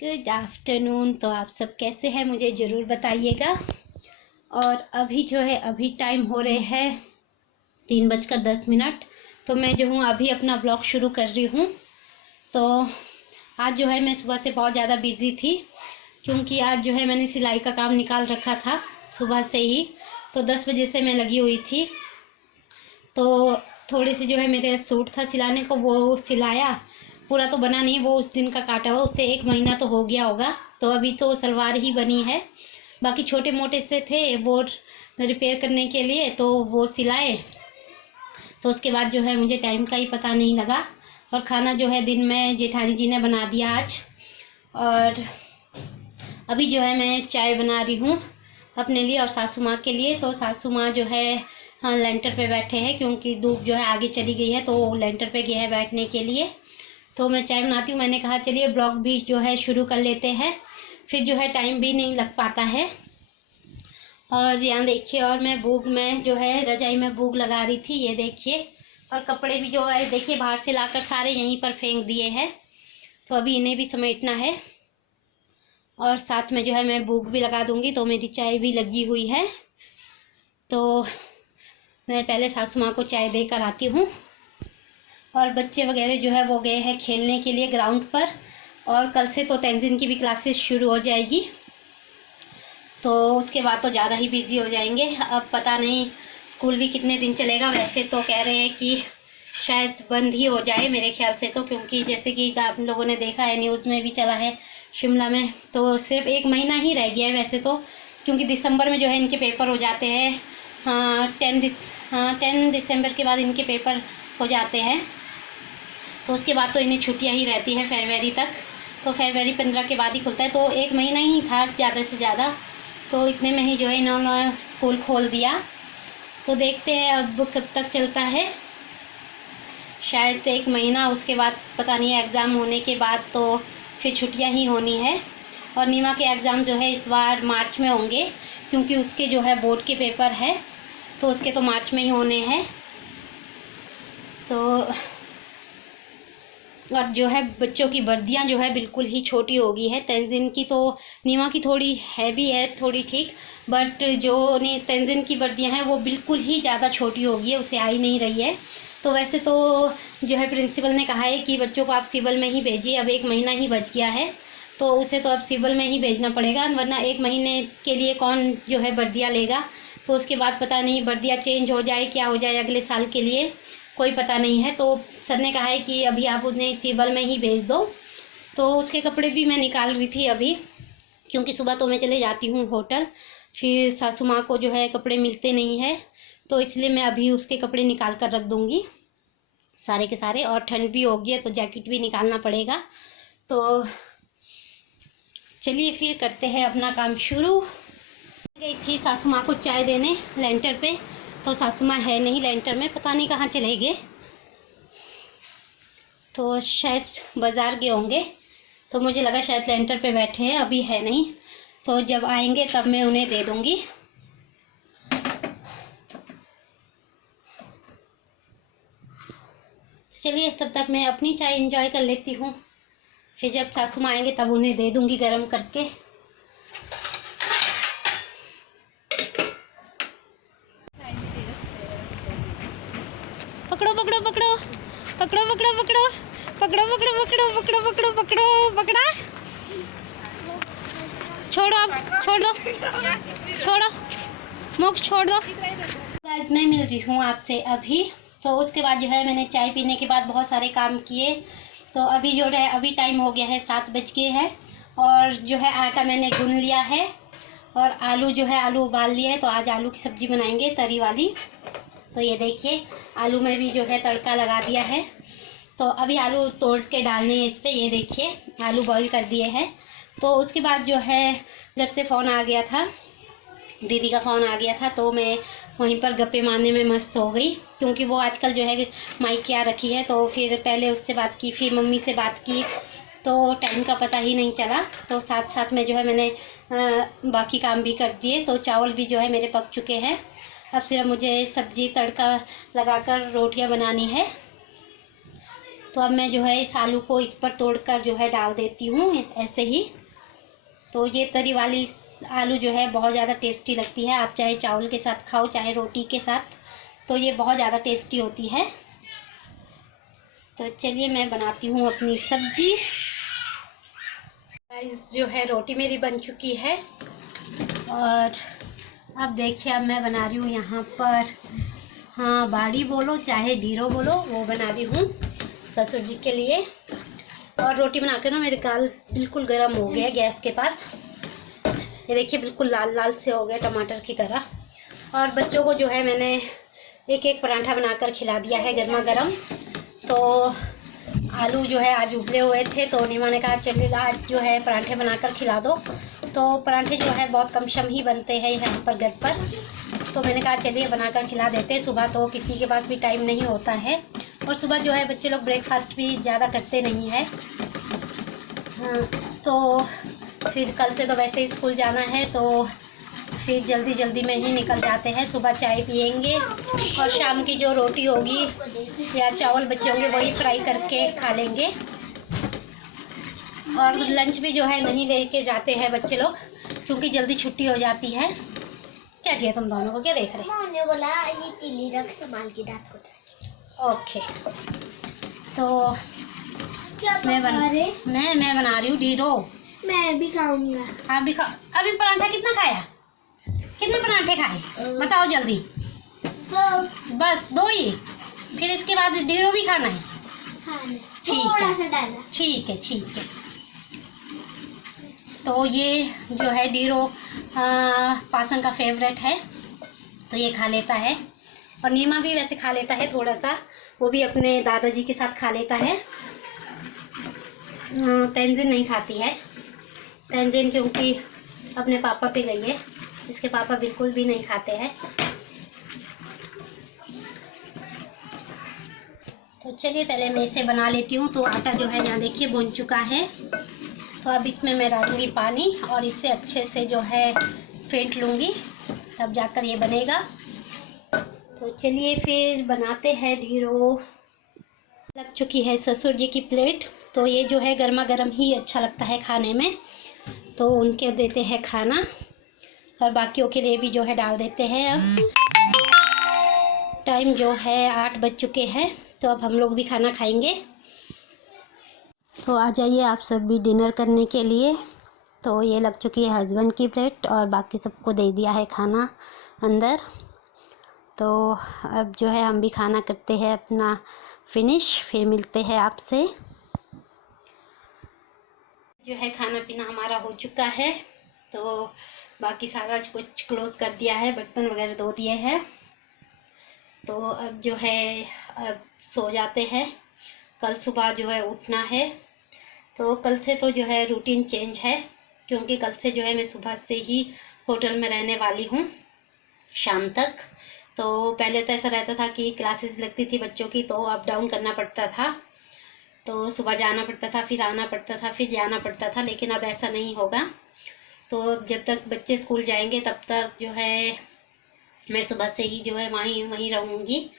Good afternoon. तो आप सब कैसे हैं मुझे ज़रूर बताइएगा। और अभी जो है अभी टाइम हो रहे हैं 3:10। तो मैं जो हूँ अभी अपना ब्लॉग शुरू कर रही हूँ। तो आज जो है मैं सुबह से बहुत ज़्यादा बिज़ी थी, क्योंकि आज जो है मैंने सिलाई का काम निकाल रखा था सुबह से ही। तो 10 बजे से मैं लगी हुई थी। तो थोड़े से जो है मेरे सूट था सिलाने को, वो सिलाया। पूरा तो बना नहीं, वो उस दिन का काटा हुआ, उससे 1 महीना तो हो गया होगा। तो अभी तो सलवार ही बनी है, बाकी छोटे मोटे से थे वो रिपेयर करने के लिए, तो वो सिलाए। तो उसके बाद जो है मुझे टाइम का ही पता नहीं लगा। और खाना जो है दिन में जेठानी जी ने बना दिया आज। और अभी जो है मैं चाय बना रही हूँ अपने लिए और सासू माँ के लिए। तो सासू माँ जो है लेंटर पे बैठे हैं, क्योंकि धूप जो है आगे चली गई है, तो लेंटर पे गए हैं बैठने के लिए। तो मैं चाय बनाती हूँ। मैंने कहा चलिए ब्लॉग भी जो है शुरू कर लेते हैं, फिर जो है टाइम भी नहीं लग पाता है। और यहाँ देखिए, और मैं भूग में जो है रजाई में भूग लगा रही थी, ये देखिए। और कपड़े भी जो है देखिए बाहर से लाकर सारे यहीं पर फेंक दिए हैं, तो अभी इन्हें भी समेटना है। और साथ में जो है मैं भूग भी लगा दूंगी। तो मेरी चाय भी लगी हुई है, तो मैं पहले सासू माँ को चाय देकर आती हूँ। और बच्चे वगैरह जो है वो गए हैं खेलने के लिए ग्राउंड पर। और कल से तो तेंजिन की भी क्लासेस शुरू हो जाएगी, तो उसके बाद तो ज़्यादा ही बिजी हो जाएंगे। अब पता नहीं स्कूल भी कितने दिन चलेगा। वैसे तो कह रहे हैं कि शायद बंद ही हो जाए मेरे ख्याल से, तो क्योंकि जैसे कि आप लोगों ने देखा है न्यूज़ में भी चला है शिमला में, तो सिर्फ 1 महीना ही रह गया है वैसे तो, क्योंकि दिसंबर में जो है इनके पेपर हो जाते हैं। 10 दिसंबर के बाद इनके पेपर हो जाते हैं, तो उसके बाद तो इन्हें छुट्टियां ही रहती है फरवरी तक। तो फरवरी 15 के बाद ही खुलता है, तो 1 महीना ही था ज़्यादा से ज़्यादा। तो इतने में ही जो है इन्होंने स्कूल खोल दिया। तो देखते हैं अब कब तक चलता है, शायद 1 महीना। उसके बाद पता नहीं, एग्ज़ाम होने के बाद तो फिर छुट्टियां ही होनी है। और नीमा के एग्ज़ाम जो है इस बार मार्च में होंगे, क्योंकि उसके जो है बोर्ड के पेपर है, तो उसके तो मार्च में ही होने हैं। तो और जो है बच्चों की वर्दियाँ जो है बिल्कुल ही छोटी हो गई है। तेंजिन की तो, नीमा की थोड़ी हैवी है, थोड़ी ठीक, बट जो तेंजिन की वर्दियाँ हैं वो बिल्कुल ही ज़्यादा छोटी हो गई है, उसे आ ही नहीं रही है। तो वैसे तो जो है प्रिंसिपल ने कहा है कि बच्चों को आप सिविल में ही भेजिए, अब 1 महीना ही बच गया है, तो उसे तो अब सिविल में ही भेजना पड़ेगा, वरना 1 महीने के लिए कौन जो है वर्दियाँ लेगा। तो उसके बाद पता नहीं वर्दियाँ चेंज हो जाए, क्या हो जाए अगले साल के लिए, कोई पता नहीं है। तो सर ने कहा है कि अभी आप उन्हें सिविल में ही भेज दो। तो उसके कपड़े भी मैं निकाल रही थी अभी, क्योंकि सुबह तो मैं चले जाती हूँ होटल, फिर सासू माँ को जो है कपड़े मिलते नहीं है, तो इसलिए मैं अभी उसके कपड़े निकाल कर रख दूँगी सारे के सारे। और ठंड भी हो गई है, तो जैकेट भी निकालना पड़ेगा। तो चलिए फिर करते हैं अपना काम शुरू। गई थी सासू माँ को चाय देने लेंटर पे, तो सासू माँ है नहीं लेंटर में, पता नहीं कहाँ चले गए, तो शायद बाज़ार गए होंगे। तो मुझे लगा शायद लेंटर पे बैठे हैं, अभी है नहीं। तो जब आएंगे तब मैं उन्हें दे दूँगी। चलिए तब तक मैं अपनी चाय एंजॉय कर लेती हूँ, फिर जब सासू माँ आएंगे तब उन्हें दे दूँगी गर्म करके। पकड़ो पकड़ो पकड़ो पकड़ो पकड़ो पकड़ो पकड़ो पकड़ो पकड़ो पकड़ो पकड़ो पकड़ो पकड़ा, छोड़ो, अब छोड़ दो, छोड़ो मोक्ष, छोड़ दो। गाइस मैं मिल रही हूँ आपसे अभी। तो उसके बाद जो है मैंने चाय पीने के बाद बहुत सारे काम किए। तो अभी जो है अभी टाइम हो गया है 7 बज गए हैं। और जो है आटा मैंने गूंद लिया है, और आलू जो है आलू उबाल लिया है। तो आज आलू की सब्ज़ी बनाएंगे तरी वाली। तो ये देखिए आलू में भी जो है तड़का लगा दिया है। तो अभी आलू तोड़ के डालने हैं इस पर, ये देखिए आलू बॉईल कर दिए हैं। तो उसके बाद जो है घर से फ़ोन आ गया था, दीदी का फ़ोन आ गया था, तो मैं वहीं पर गप्पे मारने में मस्त हो गई, क्योंकि वो आजकल जो है माइक आ रखी है। तो फिर पहले उससे बात की, फिर मम्मी से बात की, तो टाइम का पता ही नहीं चला। तो साथ साथ में जो है मैंने बाकी काम भी कर दिए। तो चावल भी जो है मेरे पक चुके हैं, अब सिर्फ मुझे सब्जी तड़का लगाकर रोटियां बनानी है। तो अब मैं जो है इस आलू को इस पर तोड़कर जो है डाल देती हूँ ऐसे ही। तो ये तरी वाली आलू जो है बहुत ज़्यादा टेस्टी लगती है। आप चाहे चावल के साथ खाओ चाहे रोटी के साथ, तो ये बहुत ज़्यादा टेस्टी होती है। तो चलिए मैं बनाती हूँ अपनी सब्जी। गाइस जो है रोटी मेरी बन चुकी है और अब देखिए अब मैं बना रही हूँ यहाँ पर, हाँ बाड़ी बोलो चाहे ढीरो बोलो, वो बना रही हूँ ससुर जी के लिए। और रोटी बना कर ना मेरे गाल बिल्कुल गर्म हो गया गैस के पास। ये देखिए बिल्कुल लाल लाल से हो गया टमाटर की तरह। और बच्चों को जो है मैंने एक एक पराठा बनाकर खिला दिया है गर्मा गर्म। तो आलू जो है आज उबले हुए थे तो नीमा ने कहा चलिए आज जो है पराठे बनाकर खिला दो। तो पराठे जो है बहुत कम शम ही बनते हैं यहाँ पर घर पर, तो मैंने कहा चलिए बनाकर खिला देते हैं। सुबह तो किसी के पास भी टाइम नहीं होता है और सुबह जो है बच्चे लोग ब्रेकफास्ट भी ज़्यादा करते नहीं है। हाँ, तो फिर कल से तो वैसे ही स्कूल जाना है तो फिर जल्दी जल्दी में ही निकल जाते हैं। सुबह चाय पियेंगे और शाम की जो रोटी होगी या चावल बचे होंगे वही फ्राई करके खा लेंगे। और लंच भी जो है नहीं लेके जाते हैं बच्चे लोग क्योंकि जल्दी छुट्टी हो जाती है। क्या चाहिए तुम दोनों को, क्या देख रहे हैं? उन्होंने बोला ये पीली रख संभाल के दांत को। ओके, तो मैं बना रही हूँ ढीरो। मैं भी खाऊंगा। आप भी खा। अभी पराठा कितना खाया, कितने पराठे खाए बताओ जल्दी? बस 2 ही, फिर इसके बाद ढीरो भी खाना है? थोड़ा सा डाला। ठीक है ठीक है। तो ये जो है ढीरो पासन का फेवरेट है तो ये खा लेता है। और नीमा भी वैसे खा लेता है थोड़ा सा, वो भी अपने दादाजी के साथ खा लेता है। तेंजिन नहीं खाती है, तेंजिन क्योंकि अपने पापा पे गई है, इसके पापा बिल्कुल भी नहीं खाते हैं। तो चलिए पहले मैं इसे बना लेती हूँ। तो आटा जो है यहाँ देखिए भून चुका है। तो अब इसमें मैं डालूंगी पानी और इसे अच्छे से जो है फेंट लूँगी, तब जाकर ये बनेगा। तो चलिए फिर बनाते हैं ढीरो। लग चुकी है ससुर जी की प्लेट। तो ये जो है गर्मा गर्म ही अच्छा लगता है खाने में, तो उनके देते हैं खाना और बाकियों के लिए भी जो है डाल देते हैं। अब टाइम जो है 8 बज चुके हैं तो अब हम लोग भी खाना खाएंगे। तो आ जाइए आप सब भी डिनर करने के लिए। तो ये लग चुकी है हस्बैंड की प्लेट और बाकी सबको दे दिया है खाना अंदर। तो अब जो है हम भी खाना करते हैं अपना फिनिश, फिर मिलते हैं आपसे। जो है खाना पीना हमारा हो चुका है तो बाकी सारा कुछ क्लोज कर दिया है, बर्तन वगैरह धो दिए हैं। तो अब जो है अब सो जाते हैं। कल सुबह जो है उठना है। तो कल से तो जो है रूटीन चेंज है क्योंकि कल से जो है मैं सुबह से ही होटल में रहने वाली हूँ शाम तक। तो पहले तो ऐसा रहता था कि क्लासेस लगती थी बच्चों की तो अप डाउन करना पड़ता था, तो सुबह जाना पड़ता था फिर आना पड़ता था फिर जाना पड़ता था, लेकिन अब ऐसा नहीं होगा। तो जब तक बच्चे स्कूल जाएंगे तब तक जो है मैं सुबह से ही जो है वहीं रहूँगी।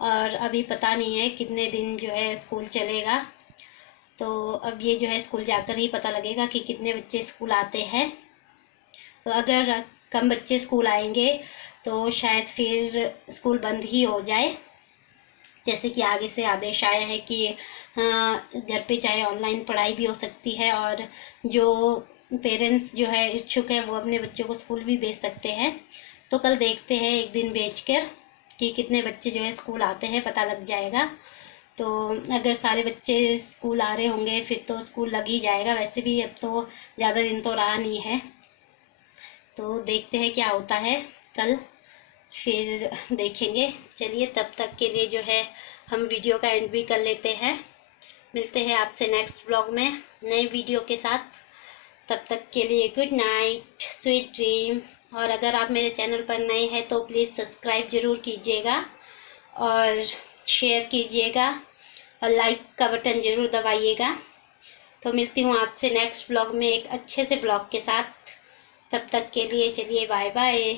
और अभी पता नहीं है कितने दिन जो है स्कूल चलेगा, तो अब ये जो है स्कूल जाकर ही पता लगेगा कि कितने बच्चे स्कूल आते हैं। तो अगर कम बच्चे स्कूल आएंगे तो शायद फिर स्कूल बंद ही हो जाए, जैसे कि आगे से आदेश आया है कि घर पे चाहे ऑनलाइन पढ़ाई भी हो सकती है और जो पेरेंट्स जो है इच्छुक है वो अपने बच्चों को स्कूल भी भेज सकते हैं। तो कल देखते हैं एक दिन भेजकर कि कितने बच्चे जो है स्कूल आते हैं, पता लग जाएगा। तो अगर सारे बच्चे स्कूल आ रहे होंगे फिर तो स्कूल लग ही जाएगा। वैसे भी अब तो ज़्यादा दिन तो रहा नहीं है, तो देखते हैं क्या होता है कल, फिर देखेंगे। चलिए तब तक के लिए जो है हम वीडियो का एंड भी कर लेते हैं। मिलते हैं आपसे नेक्स्ट ब्लॉग में नए वीडियो के साथ। तब तक के लिए गुड नाइट, स्वीट ड्रीम। और अगर आप मेरे चैनल पर नए हैं तो प्लीज़ सब्सक्राइब ज़रूर कीजिएगा और शेयर कीजिएगा और लाइक का बटन ज़रूर दबाइएगा। तो मिलती हूँ आपसे नेक्स्ट ब्लॉग में एक अच्छे से ब्लॉग के साथ। तब तक के लिए चलिए बाय बाय।